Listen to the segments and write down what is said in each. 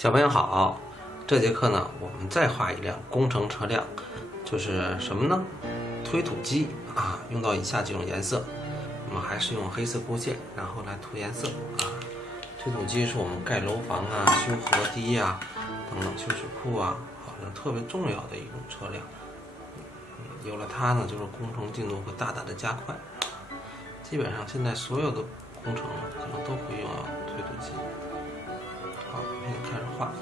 小朋友好，这节课呢，我们再画一辆工程车辆，就是什么呢？推土机啊，用到以下几种颜色，我们还是用黑色勾线，然后来涂颜色啊。推土机是我们盖楼房啊、修河堤啊、等等修水库啊，好像特别重要的一种车辆。有了它呢，就是工程进度会大大的加快。基本上现在所有的工程可能都会用到推土机。好，我们现在开始画。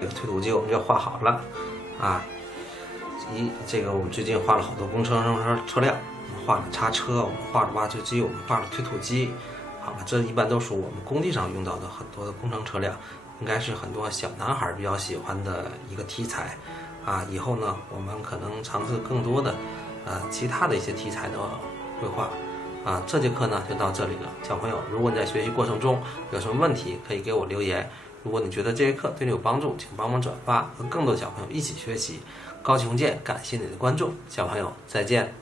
这个推土机我们就画好了啊。这个我们最近画了好多工程车辆，我们画了叉车，我们画了挖掘机，我们画了推土机。好了，这一般都是我们工地上用到的很多的工程车辆，应该是很多小男孩比较喜欢的一个题材啊。以后呢，我们可能尝试更多的其他的一些题材的绘画啊。这节课呢就到这里了，小朋友，如果你在学习过程中有什么问题，可以给我留言。如果你觉得这节课对你有帮助，请帮忙转发，和更多的小朋友一起学习。高级红见，感谢你的关注，小朋友再见。